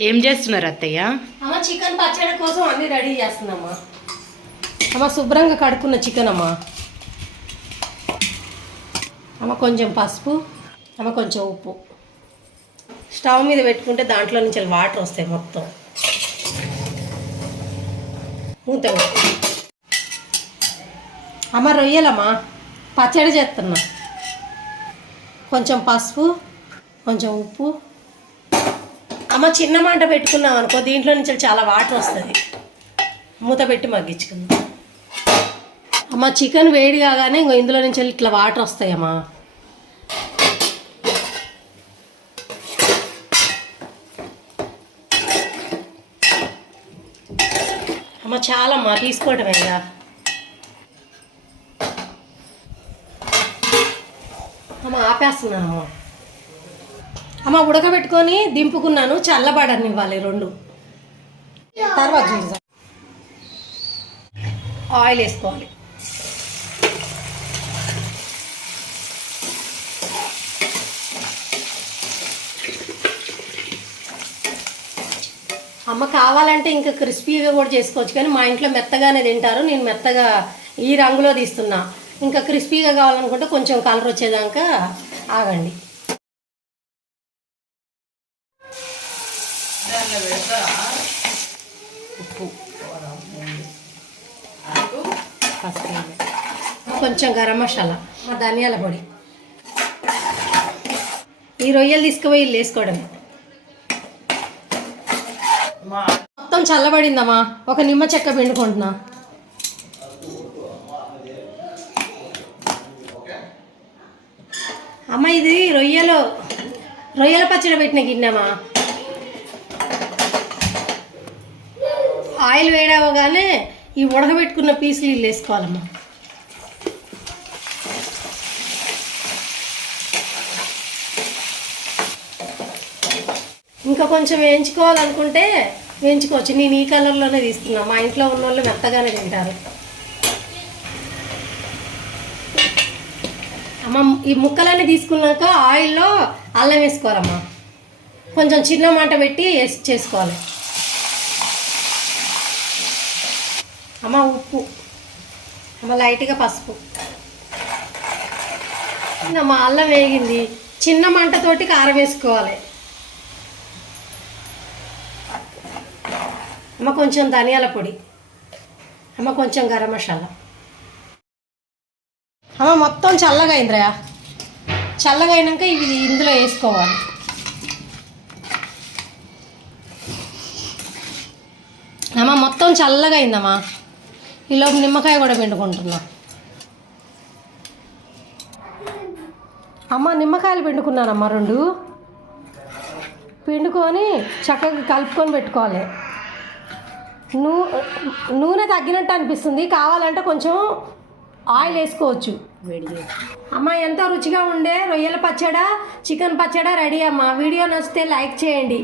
ఏం చేస్తున్నారు అత్తయ్య? అమ్మ చికెన్ పచ్చడి కోసం అన్ని రెడీ చేస్తున్నామా? అమ్మ శుభ్రంగా కడుక్కున్న చికెన్ అమ్మా. అమ్మ కొంచెం పసుపు అమ్మ కొంచెం ఉప్పు. స్టవ్ మీద పెట్టుకుంటే దాంట్లో నుంచి వాటర్ వస్తాయి మొత్తం. మూత అమ్మ రొయ్యలమ్మా పచ్చడి చేస్తున్నా. కొంచెం పసుపు కొంచెం ఉప్పు అమ్మ చిన్న మంట పెట్టుకున్నాం అనుకో దీంట్లో నుంచి చాలా వాటర్ వస్తుంది. మూత పెట్టి మగ్గించుకుందాం. అమ్మ చికెన్ వేడి కాగానే ఇంకో ఇందులో నుంచి వెళ్ళి ఇట్లా వాటర్ వస్తాయమ్మా అమ్మ. చాలమ్మా తీసుకోవటమేగా అమ్మ ఆపేస్తున్నాను అమ్మ. అమ్మ ఉడకబెట్టుకొని దింపుకున్నాను చల్లబడని ఇవ్వాలి రెండు. తర్వాత చూద్దాం. ఆయిల్ వేసుకోవాలి. అమ్మ కావాలంటే ఇంకా క్రిస్పీగా కూడా చేసుకోవచ్చు కానీ మా ఇంట్లో మెత్తగానే తింటారు. నేను మెత్తగా ఈ రంగులో తీస్తున్నా. ఇంకా క్రిస్పీగా కావాలనుకుంటే కొంచెం కలర్ వచ్చేదాకా ఆగండి. ఉప్పు. కొంచెం గరం మసాలా మా ధనియాల పొడి. ఈ రొయ్యలు తీసుకుపోయి ఇల్లు వేసుకోవడమే మొత్తం చల్లబడిందమ్మా. ఒక నిమ్మ చెక్క పిండుకుంటున్నా. అమ్మ ఇది రొయ్యలు రొయ్యల పచ్చడి పెట్టిన గిన్నెమా ఆయిల్ వేడవగానే ఈ ఉడకబెట్టుకున్న పీసులు ఇల్లు వేసుకోవాలమ్మా. ఇంకా కొంచెం వేయించుకోవాలనుకుంటే వేయించుకోవచ్చు. నేను ఈ కలర్లోనే తీస్తున్నా. మా ఇంట్లో ఉన్న వాళ్ళు మెత్తగానే తింటారు. అమ్మ ఈ ముక్కలన్నీ తీసుకున్నాక ఆయిల్లో అల్లం వేసుకోవాలమ్మా. కొంచెం చిన్న మంట పెట్టి వేసి చేసుకోవాలి. అమ్మ ఉప్పు. అమ్మ లైట్గా పసుపు. అమ్మ అల్లం వేగింది. చిన్న మంటతోటి కారం వేసుకోవాలి. అమ్మ కొంచెం ధనియాల పొడి. అమ్మ కొంచెం గరం మసాలా. అమ్మ మొత్తం చల్లగా అయిందిరా చల్లగా అయినాక ఇవి ఇందులో వేసుకోవాలి. అమ్మ మొత్తం చల్లగా అయిందమ్మా ఈలోపు నిమ్మకాయ కూడా పిండుకుంటున్నా. అమ్మ నిమ్మకాయలు పిండుకున్నానమ్మా రెండు. పిండుకొని చక్కగా కలుపుకొని పెట్టుకోవాలి. నూ నూనె తగ్గినట్టు అనిపిస్తుంది. కావాలంటే కొంచెం ఆయిల్ వేసుకోవచ్చు. అమ్మ ఎంతో రుచిగా ఉండే రొయ్యల పచ్చడ చికెన్ పచ్చడ రెడీ అమ్మ. వీడియో నచ్చితే లైక్ చేయండి.